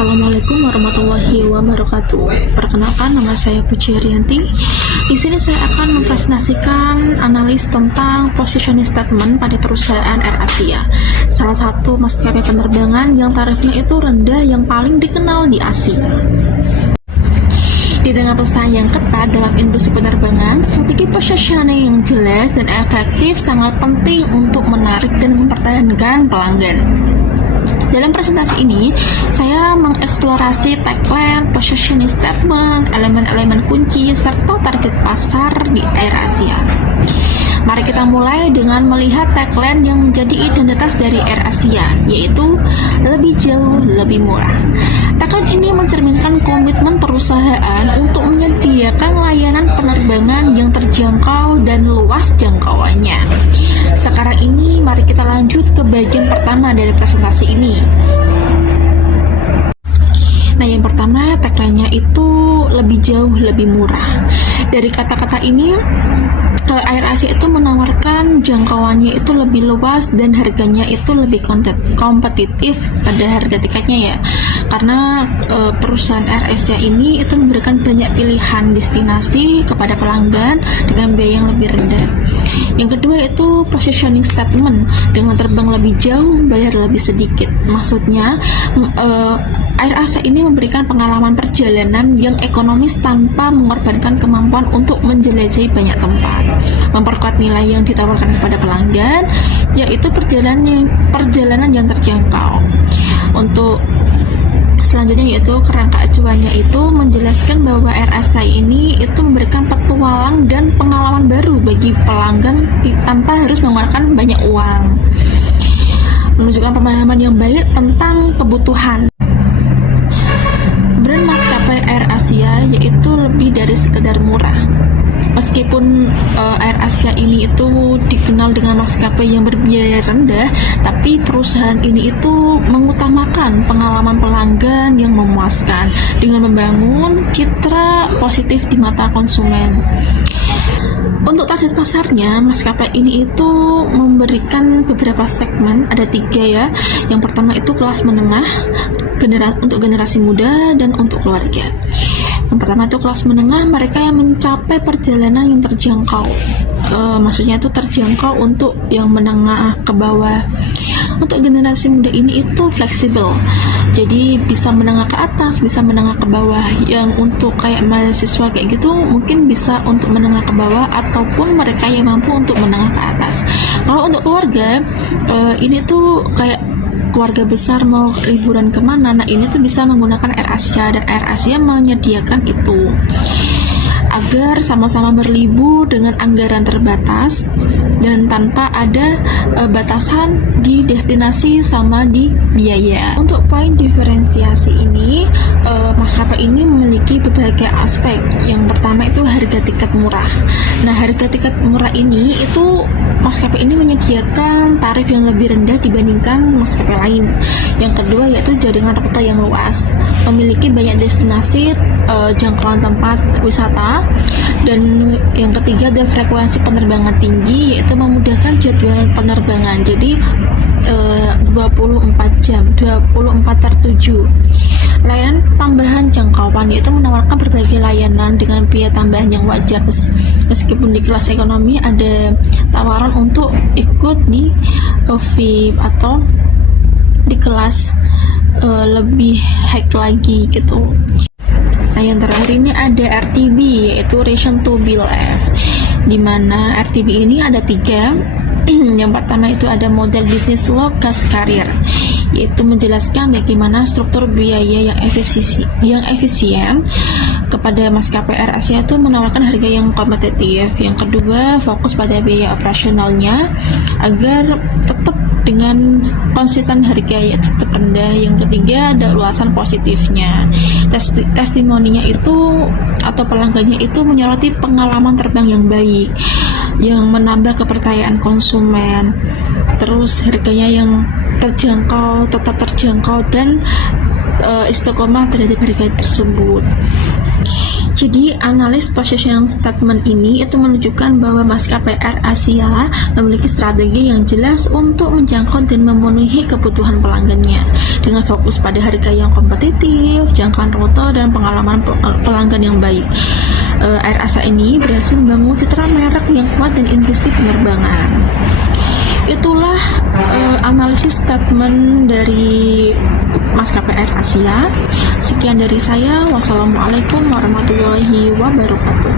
Assalamualaikum warahmatullahi wabarakatuh. Perkenalkan, nama saya Puji Arianti. Di sini saya akan mempresentasikan analis tentang positioning statement pada perusahaan AirAsia, salah satu maskapai penerbangan yang tarifnya itu rendah yang paling dikenal di Asia. Di tengah pesaing yang ketat dalam industri penerbangan, strategi positioning yang jelas dan efektif sangat penting untuk menarik dan mempertahankan pelanggan. Dalam presentasi ini, saya mengeksplorasi tagline, positioning statement, elemen-elemen kunci, serta target pasar di AirAsia. Mari kita mulai dengan melihat tagline yang menjadi identitas dari AirAsia, yaitu lebih jauh, lebih murah. Tagline ini mencerminkan komitmen perusahaan untuk menyediakan layanan penerbangan yang terjangkau dan luas jangkauannya. Sekarang ini, mari kita lanjut ke bagian pertama dari presentasi ini. Nah, yang pertama, tagline-nya itu lebih jauh, lebih murah. Dari kata-kata ini, AirAsia itu menawarkan jangkauannya itu lebih luas dan harganya itu lebih kompetitif pada harga tiketnya ya. Karena perusahaan AirAsia ini itu memberikan banyak pilihan destinasi kepada pelanggan dengan biaya yang lebih rendah. Yang kedua itu positioning statement, dengan terbang lebih jauh, bayar lebih sedikit. Maksudnya AirAsia ini memberikan pengalaman perjalanan yang ekonomis tanpa mengorbankan kemampuan untuk menjelajahi banyak tempat, memperkuat nilai yang ditawarkan kepada pelanggan, yaitu perjalanan yang terjangkau. Untuk selanjutnya yaitu kerangka acuannya itu menjelaskan bahwa AirAsia ini itu memberikan petualang dan pengalaman baru bagi pelanggan tanpa harus mengeluarkan banyak uang, menunjukkan pemahaman yang baik tentang kebutuhan. Brand maskapai AirAsia yaitu lebih dari sekedar murah. Meskipun AirAsia ini itu dikenal dengan maskapai yang berbiaya rendah, tapi perusahaan ini itu mengutamakan pengalaman pelanggan yang memuaskan dengan membangun citra positif di mata konsumen. Untuk target pasarnya, maskapai ini itu memberikan beberapa segmen, ada 3 ya. Yang pertama itu kelas menengah, untuk generasi muda, dan untuk keluarga. Yang pertama itu kelas menengah, mereka yang mencapai perjalanan yang terjangkau. Maksudnya itu terjangkau untuk yang menengah ke bawah. Untuk generasi muda ini itu fleksibel, jadi bisa menengah ke atas, bisa menengah ke bawah. Yang untuk kayak mahasiswa kayak gitu mungkin bisa untuk menengah ke bawah, ataupun mereka yang mampu untuk menengah ke atas. Kalau untuk keluarga, ini tuh kayak keluarga besar mau liburan kemana, nah ini tuh bisa menggunakan AirAsia, dan AirAsia menyediakan itu agar sama-sama berlibur dengan anggaran terbatas dan tanpa ada batasan di destinasi sama di biaya. Untuk poin diferensiasi ini, maskapai ini memiliki berbagai aspek. Yang pertama itu harga tiket murah. Nah, harga tiket murah ini itu maskapai ini menyediakan tarif yang lebih rendah dibandingkan maskapai lain. Yang kedua yaitu jaringan rute yang luas, memiliki banyak destinasi, jangkauan tempat wisata, dan yang ketiga ada frekuensi penerbangan tinggi, yaitu memudahkan jadwal penerbangan. Jadi 24 jam, 24/7. Layanan tambahan jangkauan yaitu menawarkan berbagai layanan dengan biaya tambahan yang wajar. Meskipun di kelas ekonomi ada tawaran untuk ikut di VIP atau di kelas lebih high lagi gitu. Nah, yang terakhir ini ada RTB, yaitu Reason to Believe, di mana RTB ini ada 3. Yang pertama itu ada model bisnis low cost carrier, yaitu menjelaskan bagaimana struktur biaya yang efisien kepada maskapai AirAsia itu menawarkan harga yang kompetitif. Yang kedua, fokus pada biaya operasionalnya agar tetap dengan konsisten harga yang tetap rendah. Yang ketiga ada ulasan positifnya. Testimoninya itu atau pelanggannya itu menyoroti pengalaman terbang yang baik, yang menambah kepercayaan konsumen. Terus harganya yang terjangkau, tetap terjangkau, dan istiqomah terhadap harga tersebut. Jadi analis position statement ini itu menunjukkan bahwa maskapai AirAsia memiliki strategi yang jelas untuk menjangkau dan memenuhi kebutuhan pelanggannya dengan fokus pada harga yang kompetitif, jangkauan rute, dan pengalaman pelanggan yang baik. AirAsia ini berhasil membangun citra merek yang kuat dan industri penerbangan. Itulah analisis statement dari maskapai AirAsia. Sekian dari saya. Wassalamualaikum warahmatullahi wabarakatuh.